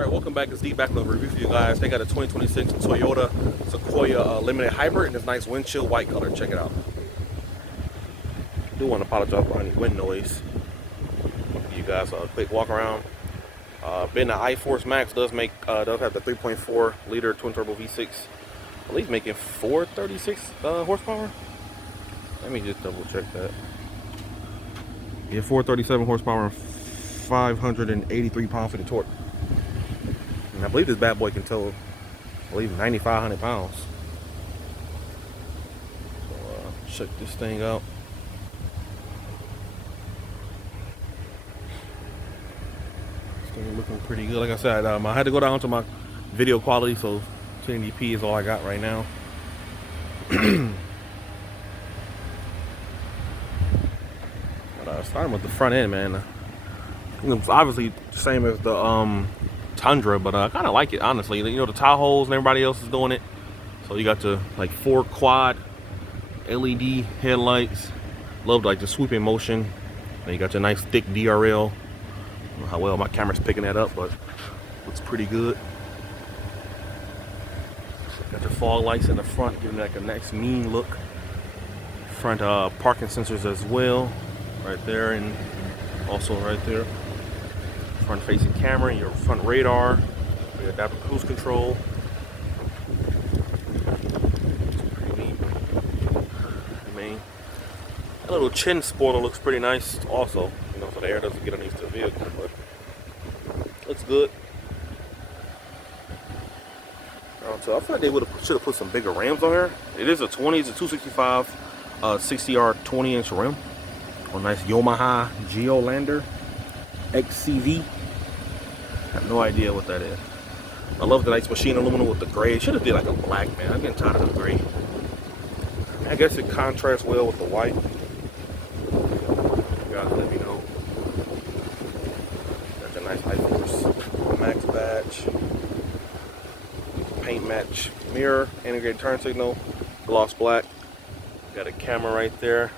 Alright, welcome back. It's D back with a review for you guys. They got a 2026 Toyota Sequoia Limited Hybrid in this nice windshield white color. Check it out. I do want to apologize for any wind noise. Give you guys a quick walk around. Being the iForce Max does have the 3.4 liter twin turbo V6. I believe making 436 horsepower. Let me just double check that. Yeah, 437 horsepower and 583 pound-feet of torque. And I believe this bad boy can tow, I believe, 9,500 pounds. So check this thing out. This thing looking pretty good. Like I said, I had to go down to my video quality, so 1080p is all I got right now. But starting with the front end, man. It's obviously the same as the Tundra, but I kind of like it, honestly. You know, the Tahoes and everybody else is doing it. So you got the like 4 quad LED headlights. Love like the sweeping motion. And you got your nice thick DRL. I don't know how well my camera's picking that up, but looks pretty good. Got your fog lights in the front, giving like a nice mean look. Front parking sensors as well, right there, and also right there. Front facing camera, your front radar, your adaptive cruise control. Pretty neat. I mean, that little chin spoiler looks pretty nice also, you know, so the air doesn't get underneath the vehicle, but looks good. So I feel like they should have put some bigger rims on here. It is a 20, it's a 265 60R 20-inch rim on nice Yamaha Geolander XCV. I have no idea what that is. I love the nice machine aluminum with the gray. It should have did like a black, man. I'm getting tired of the gray. I guess it contrasts well with the white. You guys let me know. Got the nice iForce Max badge. Paint match mirror, integrated turn signal, gloss black. Got a camera right there.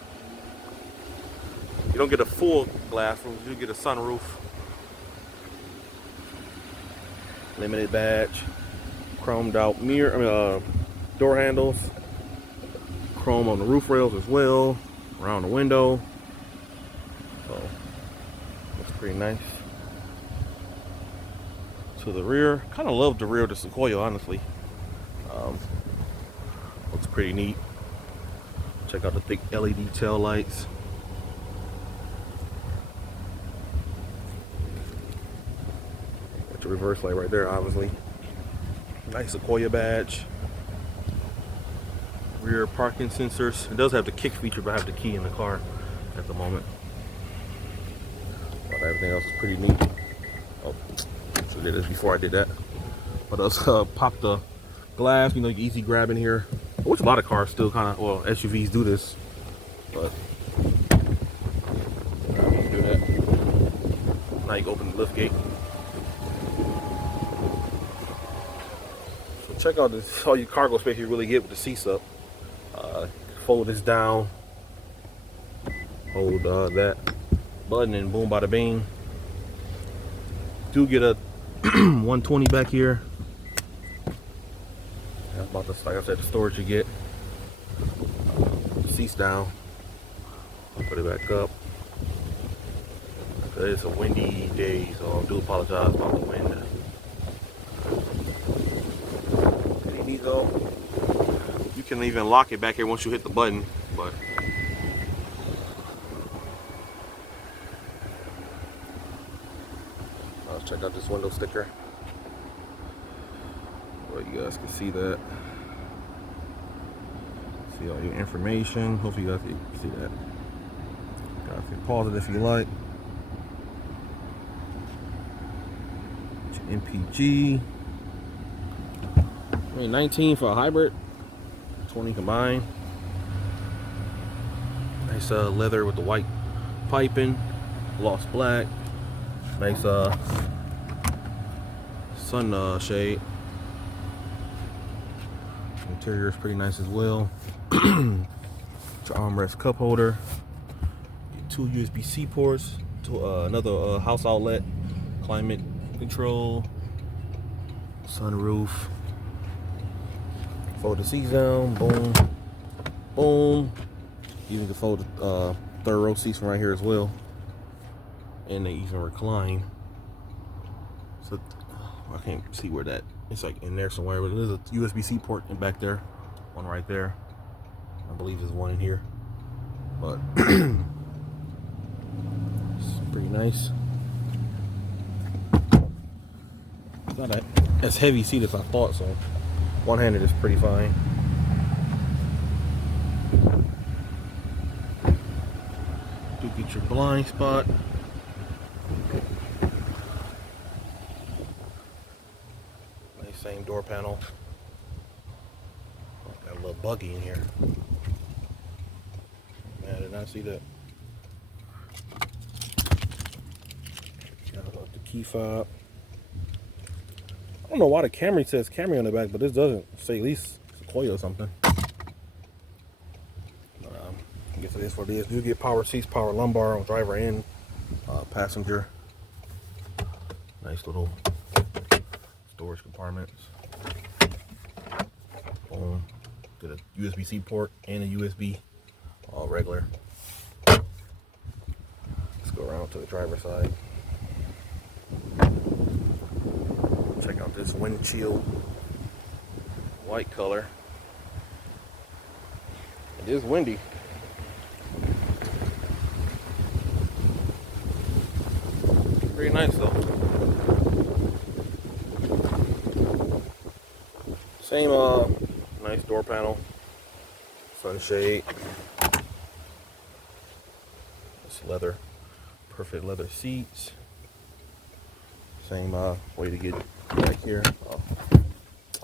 You don't get a full glass roof, you get a sunroof. Limited badge, chromed out mirror, door handles, chrome on the roof rails as well, around the window. So looks pretty nice. To the rear, kind of love the rear of the Sequoia, honestly. Looks pretty neat. Check out the thick LED tail lights. Got the reverse light right there, obviously. Nice Sequoia badge. Rear parking sensors. It does have the kick feature, but I have the key in the car at the moment. But everything else is pretty neat. Oh, so I did this before I did that. But let's pop the glass. You know, you can easy grab in here. Which a lot of cars still kind of, well, SUVs do this. But do that. Now you can open the lift gate. So check out this, all your cargo space you really get with the seats up. Fold this down. Hold that button and boom, bada bing. Do get a 120 back here. That's about the, like I said, the storage you get. Seats down. Put it back up. It's a windy day, so I do apologize about the wind. Pretty neat though. You can even lock it back here once you hit the button, but let's check out this window sticker. Well, you guys can see that. See all your information. Hopefully you guys can see that. Guys can pause it if you like. MPG. I mean, 19 for a hybrid, 20 combined. Nice leather with the white piping, gloss black. Nice sun shade. Interior is pretty nice as well. Your armrest cup holder. 2 USB-C ports. To another house outlet. Climate control. Sunroof. Fold the seats down. Boom. Boom. Even can fold the third row seats from right here as well. And they even recline. So I can't see where that, it's like in there somewhere, but there's a USB-C port in back there. One right there. I believe there's one in here. But it's pretty nice. It's not as heavy seat as I thought, so one-handed is pretty fine. Do get your blind spot. Nice same door panel. Got a little buggy in here. Man, I did not see that. Got the key fob. I don't know why the Camry says Camry on the back, but this doesn't say at least Sequoia or something. I guess it is what it is. You get power seats, power lumbar on driver and passenger. Nice little storage compartments. Boom. Get a USB-C port and a USB, all regular. Let's go around to the driver's side. Check out this windshield, white color. It is windy. Pretty nice though. Same nice door panel, sunshade. It's leather, perfect leather seats. Same way to get back here.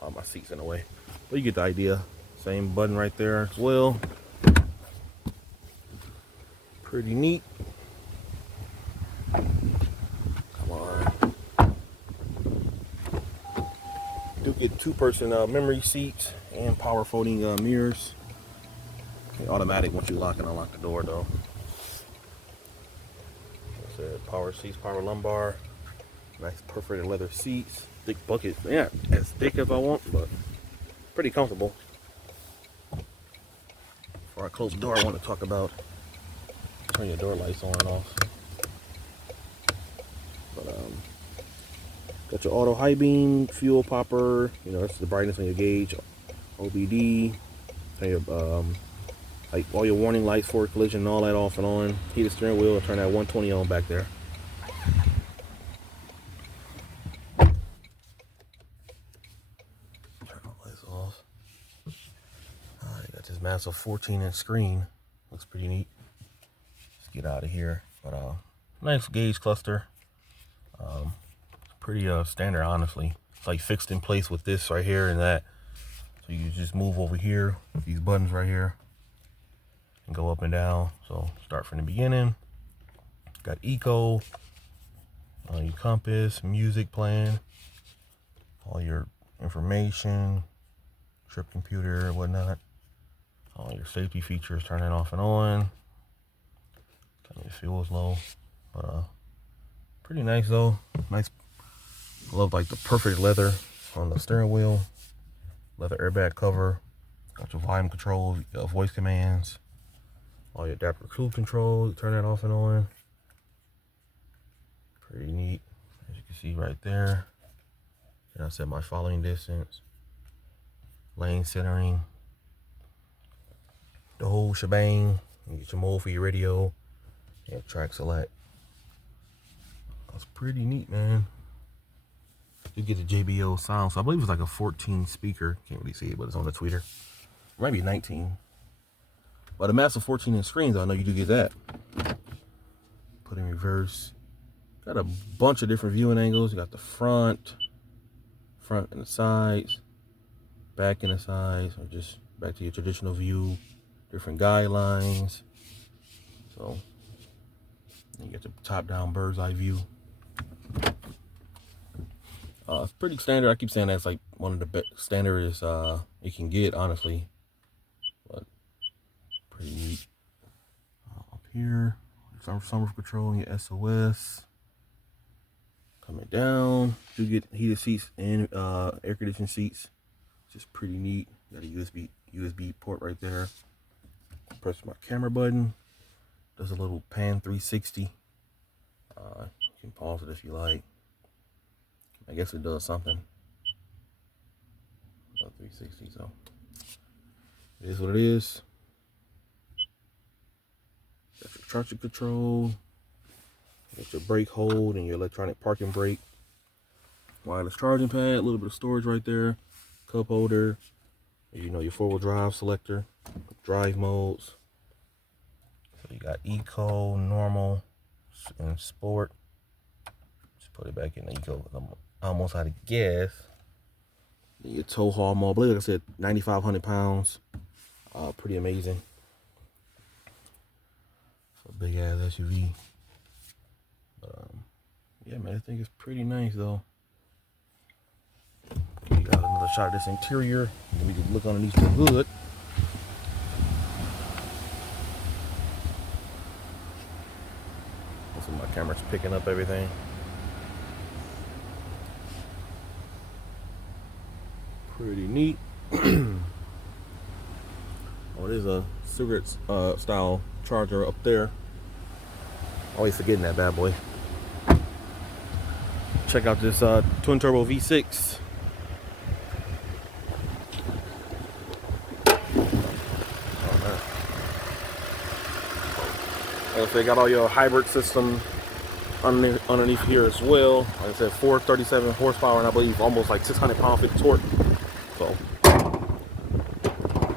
Oh, my seat's in the way, but you get the idea. Same button right there as well. Pretty neat. Come on. Do get two-person memory seats and power folding mirrors. Okay, automatic once you lock and unlock the door though. Like I said, power seats, power lumbar. Nice perforated leather seats. Thick bucket. Yeah, as thick as I want, but pretty comfortable. Before I close the door, I want to talk about turn your door lights on and off. But got your auto high beam, fuel popper. You know, that's the brightness on your gauge. OBD. Turn your like all your warning lights, forward collision, and all that off and on. Heated steering wheel. Turn that 120 on back there. This massive 14-inch screen looks pretty neat. Let's get out of here. But nice gauge cluster. Pretty standard, honestly. It's like fixed in place with this right here and that. So you just move over here, these buttons right here, and go up and down. So start from the beginning. Got eco, your compass, music playing, all your information, trip computer, whatnot. All your safety features, turning off and on. Tell me the fuel is low, but pretty nice though. Nice. Love like the perfect leather on the steering wheel. Leather airbag cover. Got your volume control, voice commands. All your adaptive cruise control. Turn that off and on. Pretty neat, as you can see right there. And I set my following distance. Lane centering. The whole shebang. You get your mode for your radio and track select. That's pretty neat, man. You get the JBL sound, so I believe it's like a 14 speaker. Can't really see it, but it's on the tweeter. It might be 19. But a massive 14-inch screen, though, I know you do get that. Put in reverse. Got a bunch of different viewing angles. You got the front and the sides, back and the sides, or just back to your traditional view. Different guidelines. So you get the top-down bird's eye view. It's pretty standard. I keep saying that's like one of the best standards you can get, honestly. But pretty neat. Up here, sunroof control, your SOS. Coming down, you get heated seats and air conditioned seats. Just pretty neat. Got a USB port right there. Press my camera button. Does a little pan 360. You can pause it if you like. I guess it does something. 360, so it is what it is. Got your traction control. Got your brake hold and your electronic parking brake. Wireless charging pad, a little bit of storage right there. Cup holder. You know, your 4-wheel drive selector. Drive modes. So you got Eco, Normal, and Sport. Just put it back in the Eco. I'm almost out of gas. Your tow haul mode. Like I said, 9,500 pounds. Pretty amazing. So big ass SUV. But yeah, man, I think it's pretty nice though. We got another shot of this interior. We can look underneath the hood. So my camera's picking up everything. Pretty neat. Oh, there's a cigarette style charger up there. Always forgetting that bad boy. Check out this twin turbo V6. Like I said, got all your hybrid system underneath here as well. Like I said, 437 horsepower and I believe almost like 600 pound-feet of torque. So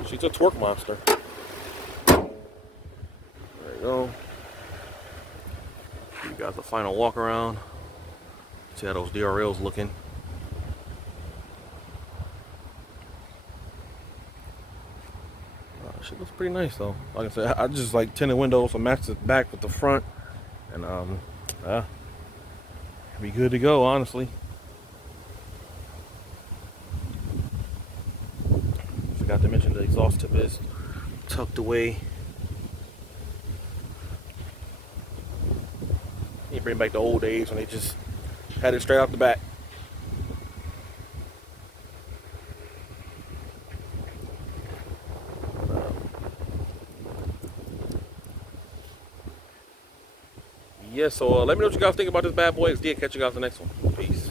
she's a torque monster. There you go. You got the final walk around. See how those DRLs looking. Shit looks pretty nice though. Like I said, I just like tinted windows, so match the back with the front, and be good to go. Honestly, forgot to mention the exhaust tip is tucked away. You bring back the old days when they just had it straight out the back. Yeah, so let me know what you guys think about this bad boy. It's D. Catch you guys in the next one. Peace.